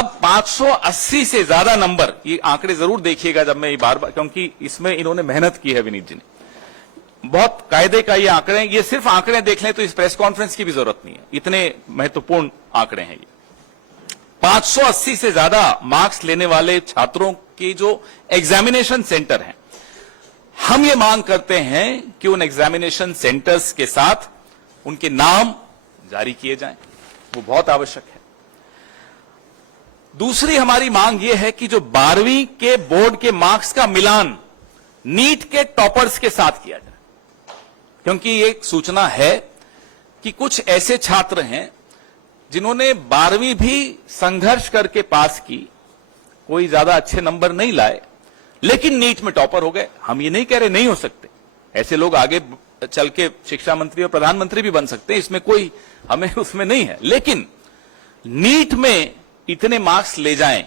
अब 580 से ज्यादा नंबर, ये आंकड़े जरूर देखिएगा जब मैं ये बार बार, क्योंकि इसमें इन्होंने मेहनत की है विनीत जी ने, बहुत कायदे का ये आंकड़े, ये सिर्फ आंकड़े देख लें तो इस प्रेस कॉन्फ्रेंस की भी जरूरत नहीं है, इतने महत्वपूर्ण आंकड़े हैं ये। 580 से ज्यादा मार्क्स लेने वाले छात्रों के जो एग्जामिनेशन सेंटर हैं, हम ये मांग करते हैं कि उन एग्जामिनेशन सेंटर्स के साथ उनके नाम जारी किए जाएं, वो बहुत आवश्यक है। दूसरी हमारी मांग यह है कि जो 12वीं के बोर्ड के मार्क्स का मिलान नीट के टॉपर्स के साथ किया जाए, क्योंकि एक सूचना है कि कुछ ऐसे छात्र हैं जिन्होंने 12वीं भी संघर्ष करके पास की, कोई ज्यादा अच्छे नंबर नहीं लाए, लेकिन नीट में टॉपर हो गए। हम ये नहीं कह रहे नहीं हो सकते, ऐसे लोग आगे चल के शिक्षा मंत्री और प्रधानमंत्री भी बन सकते हैं, इसमें कोई हमें उसमें नहीं है, लेकिन नीट में इतने मार्क्स ले जाएं,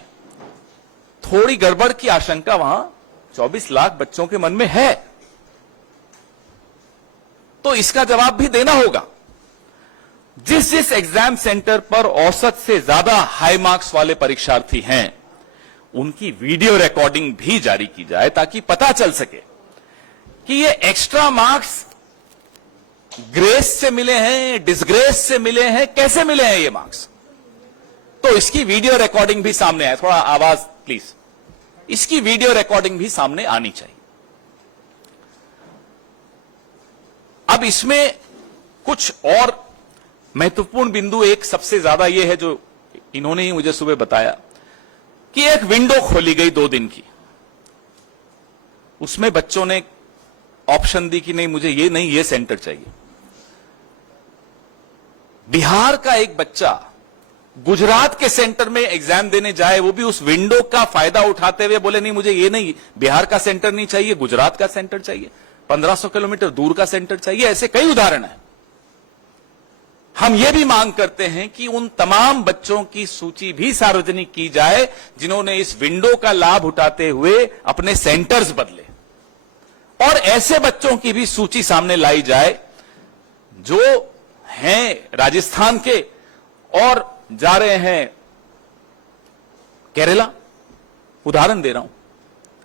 थोड़ी गड़बड़ की आशंका वहां 24 लाख बच्चों के मन में है, तो इसका जवाब भी देना होगा। जिस जिस एग्जाम सेंटर पर औसत से ज्यादा हाई मार्क्स वाले परीक्षार्थी हैं, उनकी वीडियो रिकॉर्डिंग भी जारी की जाए, ताकि पता चल सके कि ये एक्स्ट्रा मार्क्स ग्रेस से मिले हैं, डिसग्रेस से मिले हैं, कैसे मिले हैं ये मार्क्स। तो इसकी वीडियो रिकॉर्डिंग भी सामने आए, थोड़ा आवाज प्लीज, इसकी वीडियो रिकॉर्डिंग भी सामने आनी चाहिए। अब इसमें कुछ और महत्वपूर्ण बिंदु, एक सबसे ज्यादा यह है जो इन्होंने ही मुझे सुबह बताया कि एक विंडो खोली गई 2 दिन की, उसमें बच्चों ने ऑप्शन दी कि नहीं मुझे ये नहीं, ये सेंटर चाहिए। बिहार का एक बच्चा गुजरात के सेंटर में एग्जाम देने जाए, वो भी उस विंडो का फायदा उठाते हुए बोले नहीं मुझे ये नहीं, बिहार का सेंटर नहीं चाहिए, गुजरात का सेंटर चाहिए, 1500 किलोमीटर दूर का सेंटर चाहिए। ऐसे कई उदाहरण हैं। हम ये भी मांग करते हैं कि उन तमाम बच्चों की सूची भी सार्वजनिक की जाए जिन्होंने इस विंडो का लाभ उठाते हुए अपने सेंटर्स बदले, और ऐसे बच्चों की भी सूची सामने लाई जाए जो हैं राजस्थान के और जा रहे हैं केरला, उदाहरण दे रहा हूं,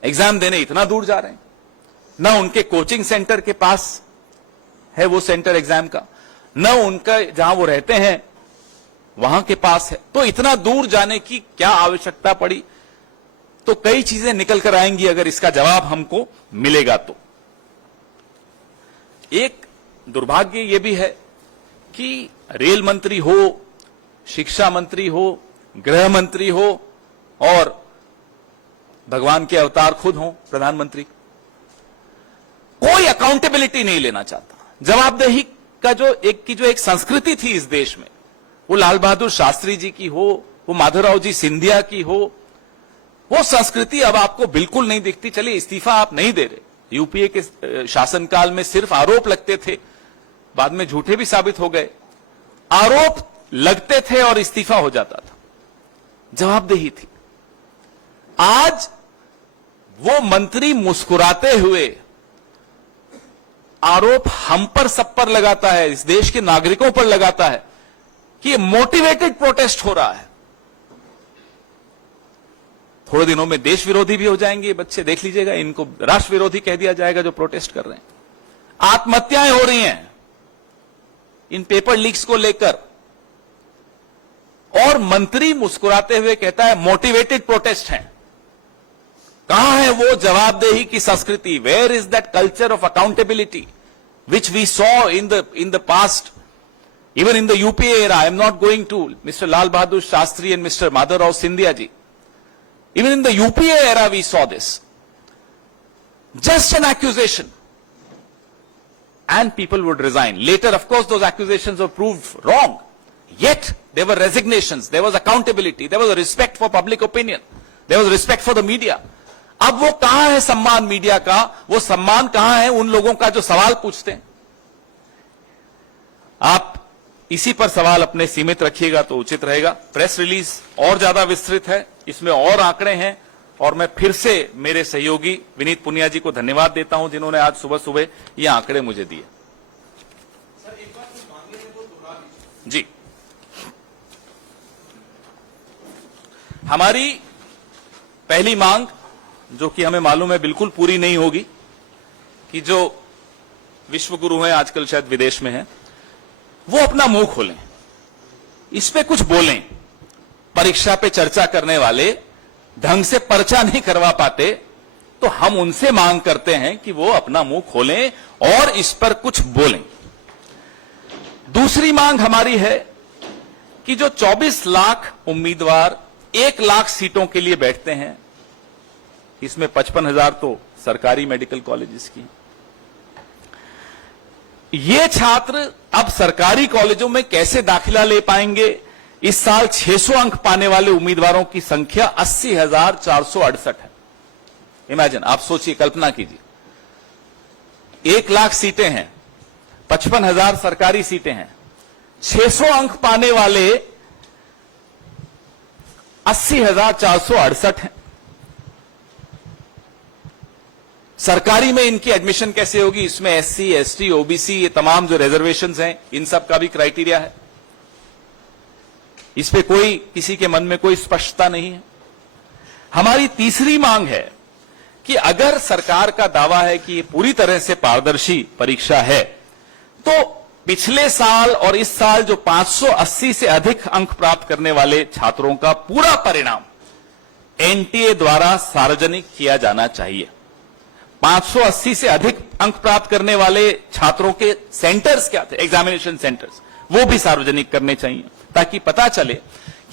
एग्जाम देने इतना दूर जा रहे हैं, ना उनके कोचिंग सेंटर के पास है वो सेंटर एग्जाम का, न उनका जहां वो रहते हैं वहां के पास है, तो इतना दूर जाने की क्या आवश्यकता पड़ी। तो कई चीजें निकल कर आएंगी अगर इसका जवाब हमको मिलेगा तो। एक दुर्भाग्य यह भी है कि रेल मंत्री हो, शिक्षा मंत्री हो, गृह मंत्री हो और भगवान के अवतार खुद हो प्रधानमंत्री, कोई अकाउंटेबिलिटी नहीं लेना चाहता। जवाबदेही का जो एक संस्कृति थी इस देश में, वो लाल बहादुर शास्त्री जी की हो, वो माधवराव जी सिंधिया की हो, वो संस्कृति अब आपको बिल्कुल नहीं दिखती। चलिए इस्तीफा आप नहीं दे रहे, यूपीए के शासनकाल में सिर्फ आरोप लगते थे, बाद में झूठे भी साबित हो गए, आरोप लगते थे और इस्तीफा हो जाता था, जवाबदेही थी। आज वो मंत्री मुस्कुराते हुए आरोप हम पर सब पर लगाता है, इस देश के नागरिकों पर लगाता है कि ये मोटिवेटेड प्रोटेस्ट हो रहा है। थोड़े दिनों में देश विरोधी भी हो जाएंगे ये बच्चे, देख लीजिएगा, इनको राष्ट्र विरोधी कह दिया जाएगा जो प्रोटेस्ट कर रहे हैं। आत्महत्याएं हो रही हैं इन पेपर लीक्स को लेकर, और मंत्री मुस्कुराते हुए कहता है मोटिवेटेड प्रोटेस्ट है। कहां है वो जवाबदेही की संस्कृति? Where is that culture of accountability which we saw in the past, even in the UPA era? I am not going to mister Lal Bahadur Shastri and mister Madhavrao Scindia ji. Even in the UPA era we saw this. Just an accusation and people would resign. Later of course those accusations were proved wrong. Yet there were resignations, there was accountability, there was a respect for public opinion, there was respect for the media. अब वो कहां है सम्मान media का? वो सम्मान कहां है उन लोगों का जो सवाल पूछते हैं? आप इसी पर सवाल अपने सीमित रखिएगा तो उचित रहेगा. प्रेस रिलीज और ज्यादा विस्तृत है, इसमें और आंकड़े हैं, और मैं फिर से मेरे सहयोगी विनीत पुनिया जी को धन्यवाद देता हूं जिन्होंने आज सुबह सुबह ये आंकड़े मुझे दिए. सर एक बार जो मांगे हैं वो दोहरा दीजिए. जी हमारी पहली मांग, जो कि हमें मालूम है बिल्कुल पूरी नहीं होगी, कि जो विश्व गुरु हैं आजकल शायद विदेश में हैं, वो अपना मुंह खोलें, इस पे कुछ बोलें। परीक्षा पे चर्चा करने वाले ढंग से पर्चा नहीं करवा पाते, तो हम उनसे मांग करते हैं कि वो अपना मुंह खोलें और इस पर कुछ बोलें। दूसरी मांग हमारी है कि जो 24 लाख उम्मीदवार 1 लाख सीटों के लिए बैठते हैं, इसमें 55,000 तो सरकारी मेडिकल कॉलेजेस की, ये छात्र अब सरकारी कॉलेजों में कैसे दाखिला ले पाएंगे? इस साल 600 अंक पाने वाले उम्मीदवारों की संख्या 80,468 है। इमेजिन, आप सोचिए, कल्पना कीजिए, 1 लाख सीटें हैं, 55,000 सरकारी सीटें हैं, 600 अंक पाने वाले 80,468 हैं। सरकारी में इनकी एडमिशन कैसे होगी? इसमें एससी, एसटी, ओबीसी, ये तमाम जो रिजर्वेशंस हैं, इन सब का भी क्राइटेरिया है। इस पे कोई, किसी के मन में कोई स्पष्टता नहीं है। हमारी तीसरी मांग है कि अगर सरकार का दावा है कि ये पूरी तरह से पारदर्शी परीक्षा है, तो पिछले साल और इस साल जो 580 से अधिक अंक प्राप्त करने वाले छात्रों का पूरा परिणाम एनटीए द्वारा सार्वजनिक किया जाना चाहिए। 580 से अधिक अंक प्राप्त करने वाले छात्रों के सेंटर्स क्या थे, एग्जामिनेशन सेंटर्स, वो भी सार्वजनिक करने चाहिए, ताकि पता चले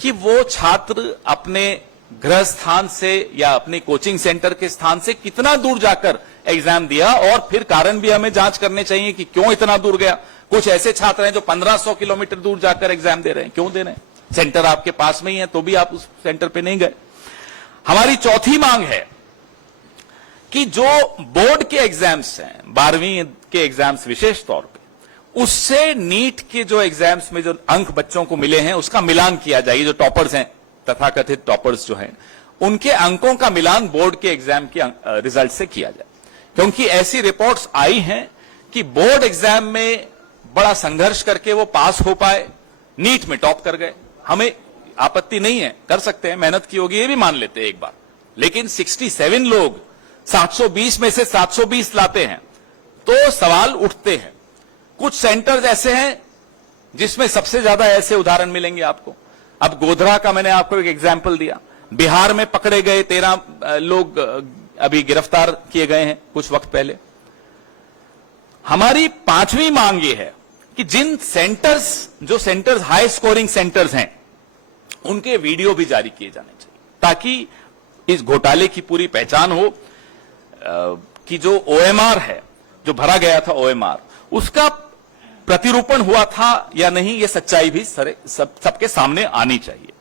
कि वो छात्र अपने गृह स्थान से या अपने कोचिंग सेंटर के स्थान से कितना दूर जाकर एग्जाम दिया, और फिर कारण भी हमें जांच करने चाहिए कि क्यों इतना दूर गया। कुछ ऐसे छात्र हैं जो 1500 किलोमीटर दूर जाकर एग्जाम दे रहे हैं, क्यों दे रहे हैं? सेंटर आपके पास में ही है, तो भी आप उस सेंटर पे नहीं गए। हमारी चौथी मांग है कि जो बोर्ड के एग्जाम्स हैं, 12वीं के एग्जाम्स विशेष तौर पे, उससे नीट के जो एग्जाम्स में जो अंक बच्चों को मिले हैं, उसका मिलान किया जाए। जो टॉपर्स हैं, तथाकथित टॉपर्स जो हैं, उनके अंकों का मिलान बोर्ड के एग्जाम के रिजल्ट से किया जाए। क्योंकि ऐसी रिपोर्ट्स आई हैं कि बोर्ड एग्जाम में बड़ा संघर्ष करके वो पास हो पाए, नीट में टॉप कर गए। हमें आपत्ति नहीं है, कर सकते हैं, मेहनत की होगी, ये भी मान लेते हैं एक बार, लेकिन 67 लोग 720 में से 720 लाते हैं, तो सवाल उठते हैं। कुछ सेंटर्स ऐसे हैं जिसमें सबसे ज्यादा ऐसे उदाहरण मिलेंगे आपको। अब गोधरा का मैंने आपको एक एग्जाम्पल दिया, बिहार में पकड़े गए 13 लोग अभी गिरफ्तार किए गए हैं कुछ वक्त पहले। हमारी पांचवी मांग यह है कि जिन सेंटर्स, जो सेंटर्स हाई स्कोरिंग सेंटर्स हैं, उनके वीडियो भी जारी किए जाने चाहिए, ताकि इस घोटाले की पूरी पहचान हो कि जो ओएमआर है, जो भरा गया था ओएमआर, उसका प्रतिरूपण हुआ था या नहीं, ये सच्चाई भी सबके सामने आनी चाहिए।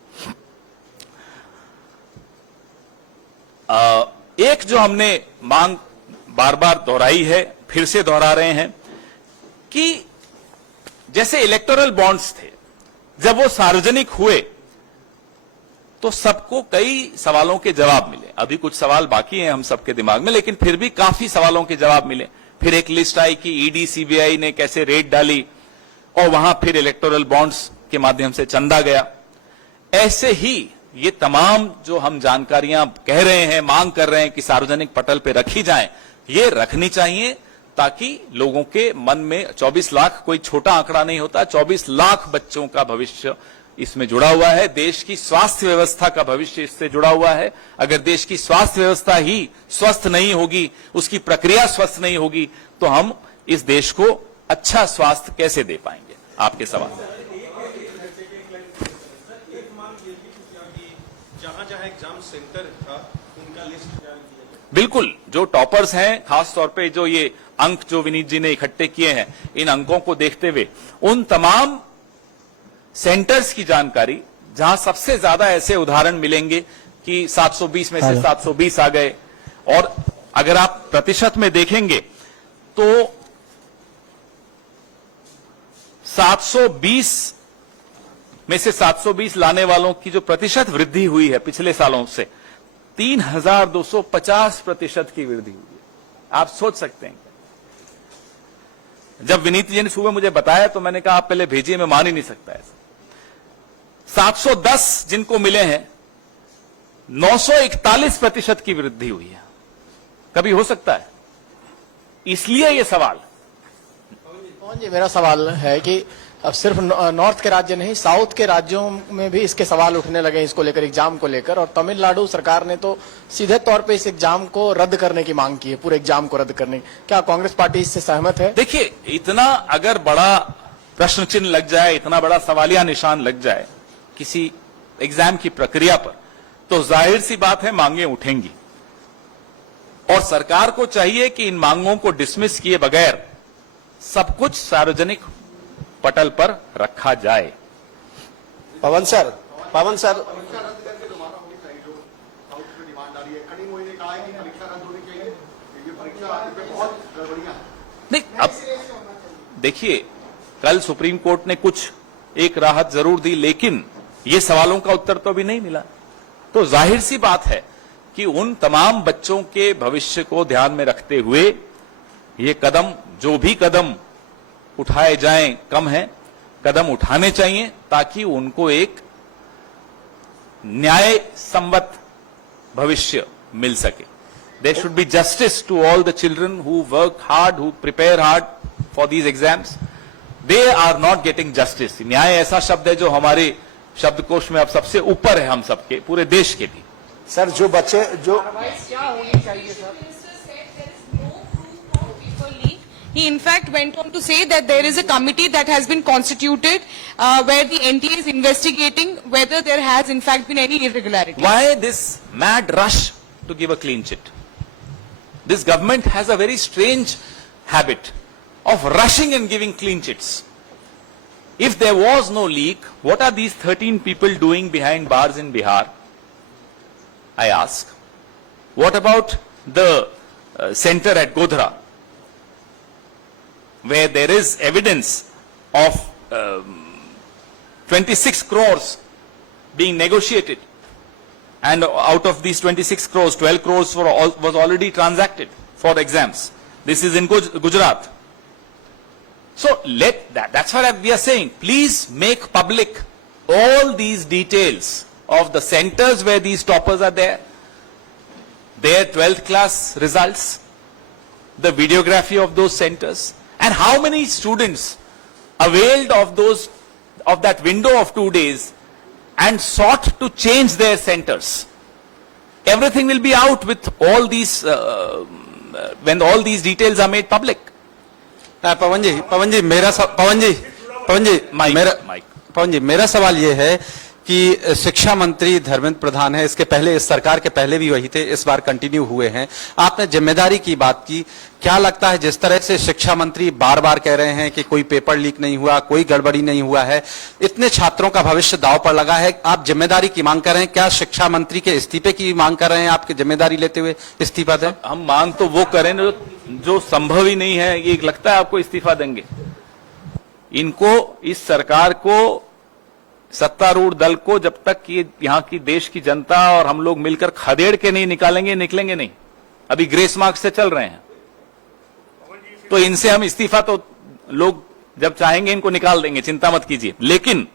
एक जो हमने मांग बार बार दोहराई है, फिर से दोहरा रहे हैं, कि जैसे इलेक्टोरल बॉन्ड्स थे, जब वो सार्वजनिक हुए तो सबको कई सवालों के जवाब मिले। अभी कुछ सवाल बाकी हैं हम सबके दिमाग में, लेकिन फिर भी काफी सवालों के जवाब मिले। फिर एक लिस्ट आई कि ईडी, सीबीआई ने कैसे रेड डाली, और वहां फिर इलेक्टोरल बॉन्ड्स के माध्यम से चंदा गया। ऐसे ही ये तमाम जो हम जानकारियां कह रहे हैं, मांग कर रहे हैं कि सार्वजनिक पटल पर रखी जाएं, ये रखनी चाहिए, ताकि लोगों के मन में 24 लाख कोई छोटा आंकड़ा नहीं होता, 24 लाख बच्चों का भविष्य इसमें जुड़ा हुआ है। देश की स्वास्थ्य व्यवस्था का भविष्य इससे जुड़ा हुआ है। अगर देश की स्वास्थ्य व्यवस्था ही स्वस्थ नहीं होगी, उसकी प्रक्रिया स्वस्थ नहीं होगी, तो हम इस देश को अच्छा स्वास्थ्य कैसे दे पाएंगे? आपके सवाल। जहां जहां एग्जाम सेंटर था, उनका लिस्ट जारी किया जाए। बिल्कुल, जो टॉपर्स हैं, खासतौर पे जो ये अंक जो विनीत जी ने इकट्ठे किए हैं, इन अंकों को देखते हुए उन तमाम सेंटर्स की जानकारी, जहां सबसे ज्यादा ऐसे उदाहरण मिलेंगे कि 720 में से 720 आ गए, और अगर आप प्रतिशत में देखेंगे तो 720 में से 720 लाने वालों की जो प्रतिशत वृद्धि हुई है पिछले सालों से, 3250% की वृद्धि हुई है। आप सोच सकते हैं। जब विनीत जी ने सुबह मुझे बताया तो मैंने कहा आप पहले भेजिए, मैं मान ही नहीं सकता ऐसा। 710 जिनको मिले हैं, 941% की वृद्धि हुई है। कभी हो सकता है? इसलिए ये सवाल। पवन जी, मेरा सवाल है कि अब सिर्फ नॉर्थ के राज्य नहीं, साउथ के राज्यों में भी इसके सवाल उठने लगे इसको लेकर, एग्जाम को लेकर। और तमिलनाडु सरकार ने तो सीधे तौर पे इस एग्जाम को रद्द करने की मांग की है, पूरे एग्जाम को रद्द करने की। क्या कांग्रेस पार्टी इससे सहमत है? देखिए, इतना अगर बड़ा प्रश्न चिन्ह लग जाए, इतना बड़ा सवालिया निशान लग जाए किसी एग्जाम की प्रक्रिया पर, तो जाहिर सी बात है मांगे उठेंगी। और सरकार को चाहिए कि इन मांगों को डिसमिस किए बगैर सब कुछ सार्वजनिक पटल पर रखा जाए। पवन सर नहीं, अब देखिए, कल सुप्रीम कोर्ट ने कुछ एक राहत जरूर दी, लेकिन ये सवालों का उत्तर तो अभी नहीं मिला। तो जाहिर सी बात है कि उन तमाम बच्चों के भविष्य को ध्यान में रखते हुए ये कदम, जो भी कदम उठाए जाएं कम है, कदम उठाने चाहिए ताकि उनको एक न्याय संवत भविष्य मिल सके। There should be justice to all the children who work hard, who prepare hard for these exams. They are not getting justice. न्याय ऐसा शब्द है जो हमारे शब्दकोश में अब सबसे ऊपर है, हम सबके, पूरे देश के भी। सर, जो बच्चे जो क्या होनी चाहिए sir? He in fact went on to say that there is a committee that has been constituted where the NTA is investigating whether there has in fact been any irregularity. Why this mad rush to give a clean chit? This government has a very strange habit of rushing and giving clean chits. If there was no leak, what are these 13 people doing behind bars in Bihar? I ask. What about the center at Godhra, where there is evidence of 26 crores being negotiated, and out of these 26 crores, 12 crores was already transacted for exams. This is in Gujarat. So that's what we are saying. Please make public all these details of the centers where these toppers are there, their 12th class results, the videography of those centers, and how many students availed of that window of 2 days and sought to change their centers. Everything will be out with all these when all these details are made public. पवन जी मेरा सवाल ये है कि शिक्षा मंत्री धर्मेंद्र प्रधान है, इसके पहले इस सरकार के पहले भी वही थे, इस बार कंटिन्यू हुए हैं। आपने जिम्मेदारी की बात की, क्या लगता है जिस तरह से शिक्षा मंत्री बार बार कह रहे हैं कि कोई पेपर लीक नहीं हुआ, कोई गड़बड़ी नहीं हुआ है, इतने छात्रों का भविष्य दांव पर लगा है, आप जिम्मेदारी की मांग कर रहे हैं, क्या शिक्षा मंत्री के इस्तीफे की मांग कर रहे हैं आपकी जिम्मेदारी लेते हुए इस्तीफा दें? हम मांग तो वो करें जो संभव ही नहीं है। ये लगता है आपको इस्तीफा देंगे? इनको, इस सरकार को, सत्तारूढ़ दल को जब तक ये यहाँ की देश की जनता और हम लोग मिलकर खदेड़ के नहीं निकलेंगे नहीं। अभी ग्रेस मार्क्स से चल रहे हैं, तो इनसे हम इस्तीफा तो लोग जब चाहेंगे इनको निकाल देंगे, चिंता मत कीजिए। लेकिन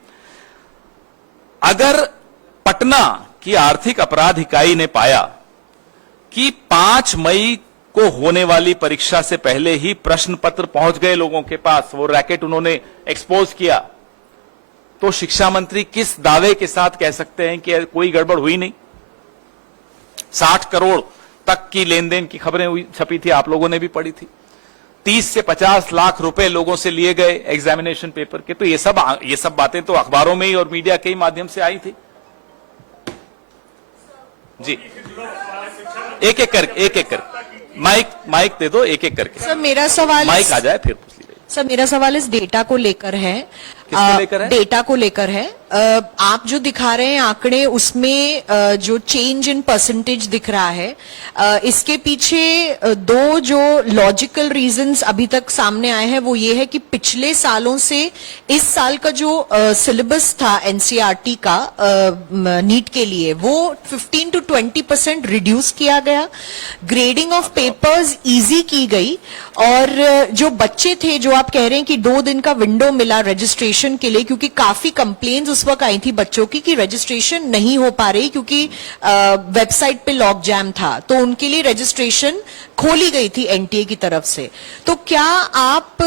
अगर पटना की आर्थिक अपराध इकाई ने पाया कि 5 मई को होने वाली परीक्षा से पहले ही प्रश्न पत्र पहुंच गए लोगों के पास, वो रैकेट उन्होंने एक्सपोज किया, तो शिक्षा मंत्री किस दावे के साथ कह सकते हैं कि कोई गड़बड़ हुई नहीं? 60 करोड़ तक की लेन देन की खबरें छपी थी, आप लोगों ने भी पढ़ी थी। 30 से 50 लाख रुपए लोगों से लिए गए एग्जामिनेशन पेपर के। तो ये सब बातें तो अखबारों में ही और मीडिया के ही माध्यम से आई थी। जी, एक एक कर माइक दे दो, एक एक करके। सर मेरा सवाल, माइक आ जाए फिर पूछ लीजिए। सर मेरा सवाल इस डेटा को लेकर है। किसको लेकर है? डेटा को लेकर है। आप जो दिखा रहे हैं आंकड़े, उसमें जो चेंज इन परसेंटेज दिख रहा है, इसके पीछे 2 जो लॉजिकल रीजंस अभी तक सामने आए हैं वो ये है कि पिछले सालों से इस साल का जो सिलेबस था एनसीईआरटी का नीट के लिए, वो 15 to 20% रिड्यूस किया गया, ग्रेडिंग ऑफ पेपर्स इजी की गई, और जो बच्चे थे, जो आप कह रहे हैं कि 2 दिन का विंडो मिला रजिस्ट्रेशन के लिए, क्योंकि काफी कंप्लेन्स उस वक्त आई थी बच्चों की कि रजिस्ट्रेशन नहीं हो पा रही क्योंकि वेबसाइट पे लॉक जैम था, तो उनके लिए रजिस्ट्रेशन खोली गई थी एनटीए की तरफ से। तो क्या आप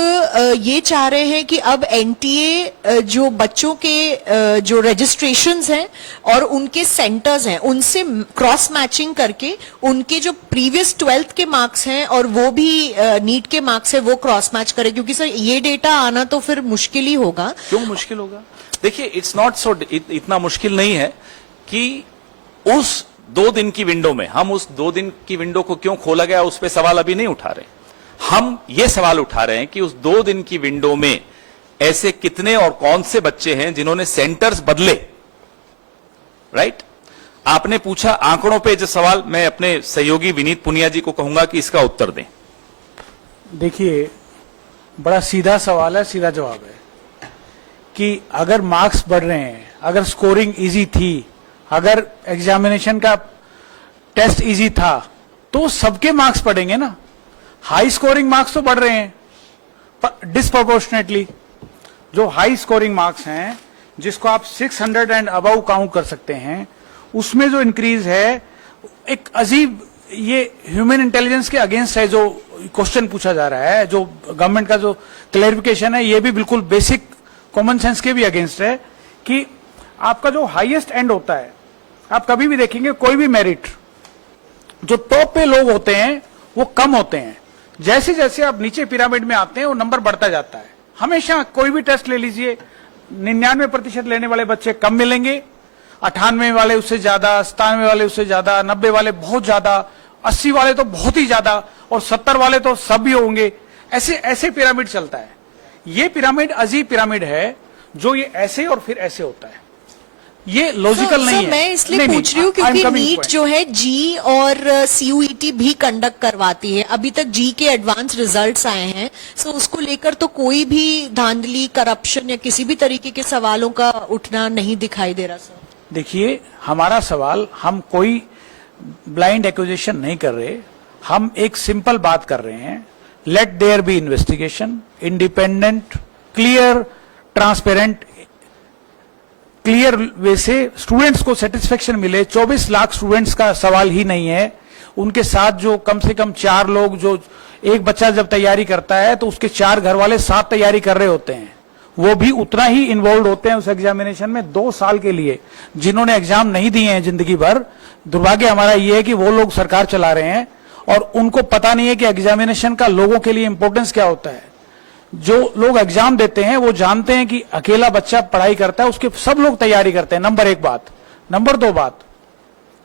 ये चाह रहे हैं कि अब एनटीए जो बच्चों के जो रजिस्ट्रेशंस हैं और उनके सेंटर्स हैं उनसे क्रॉस मैचिंग करके उनके जो प्रीवियस 12th के मार्क्स हैं और वो भी नीट के मार्क्स है वो क्रॉस मैच करे? क्योंकि सर ये डेटा आना तो फिर मुश्किल ही होगा। क्यों मुश्किल होगा? देखिए, इट्स नॉट सो, इतना मुश्किल नहीं है कि उस 2 दिन की विंडो में, हम उस 2 दिन की विंडो को क्यों खोला गया उस पर सवाल अभी नहीं उठा रहे। हम ये सवाल उठा रहे हैं कि उस 2 दिन की विंडो में ऐसे कितने और कौन से बच्चे हैं जिन्होंने सेंटर्स बदले, राइट? आपने पूछा आंकड़ों पे जो सवाल, मैं अपने सहयोगी विनीत पुनिया जी को कहूंगा कि इसका उत्तर दें। देखिए, बड़ा सीधा सवाल है, सीधा जवाब है कि अगर मार्क्स बढ़ रहे हैं, अगर स्कोरिंग इजी थी, अगर एग्जामिनेशन का टेस्ट इजी था, तो सबके मार्क्स बढ़ेंगे ना। हाई स्कोरिंग मार्क्स तो बढ़ रहे हैं डिस्प्रोपोर्शनेटली। जो हाई स्कोरिंग मार्क्स हैं, जिसको आप 600 एंड अबव काउंट कर सकते हैं, उसमें जो इंक्रीज है एक अजीब, ये ह्यूमन इंटेलिजेंस के अगेंस्ट है। जो क्वेश्चन पूछा जा रहा है, जो गवर्नमेंट का जो क्लैरिफिकेशन है, ये भी बिल्कुल बेसिक कॉमन सेंस के भी अगेंस्ट है कि आपका जो हाईएस्ट एंड होता है, आप कभी भी देखेंगे कोई भी मेरिट, जो टॉप पे लोग होते हैं वो कम होते हैं। जैसे जैसे आप नीचे पिरामिड में आते हैं वो नंबर बढ़ता जाता है। हमेशा कोई भी टेस्ट ले लीजिए, 99% लेने वाले बच्चे कम मिलेंगे, 98 वाले उससे ज्यादा, 97 वाले उससे ज्यादा, 90 वाले बहुत ज्यादा, 80 वाले तो बहुत ही ज्यादा, और 70 वाले तो सब भी होंगे। ऐसे ऐसे पिरामिड चलता है। ये पिरामिड अजीब पिरामिड है, जो ये ऐसे और फिर ऐसे होता है। ये लॉजिकल नहीं है। मैं इसलिए पूछ रही हूँ क्योंकि नीट जो है जी और सीयूईटी भी कंडक्ट करवाती है। अभी तक जी के एडवांस रिजल्ट्स आए हैं, सो उसको लेकर तो कोई भी धांधली, करप्शन या किसी भी तरीके के सवालों का उठना नहीं दिखाई दे रहा। सर देखिए, हमारा सवाल, हम कोई ब्लाइंड एक्यूजेशन नहीं कर रहे, हम एक सिंपल बात कर रहे हैं। Let there be investigation, independent, clear, transparent, clear way से स्टूडेंट्स को सेटिस्फेक्शन मिले। 24 लाख स्टूडेंट्स का सवाल ही नहीं है, उनके साथ जो कम से कम 4 लोग, जो एक बच्चा जब तैयारी करता है तो उसके 4 घर वाले साथ तैयारी कर रहे होते हैं, वो भी उतना ही इन्वॉल्व होते हैं उस एग्जामिनेशन में 2 साल के लिए। जिन्होंने एग्जाम नहीं दिए हैं जिंदगी भर, दुर्भाग्य हमारा ये है कि वो लोग सरकार चला रहे हैं और उनको पता नहीं है कि एग्जामिनेशन का लोगों के लिए इंपॉर्टेंस क्या होता है। जो लोग एग्जाम देते हैं वो जानते हैं कि अकेला बच्चा पढ़ाई करता है, उसके सब लोग तैयारी करते हैं। नंबर 1 बात। नंबर 2 बात,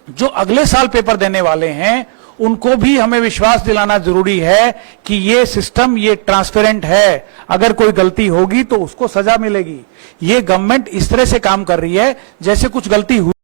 जो अगले साल पेपर देने वाले हैं उनको भी हमें विश्वास दिलाना जरूरी है कि ये सिस्टम, ये ट्रांसपेरेंट है। अगर कोई गलती होगी तो उसको सजा मिलेगी। ये गवर्नमेंट इस तरह से काम कर रही है जैसे कुछ गलती हुई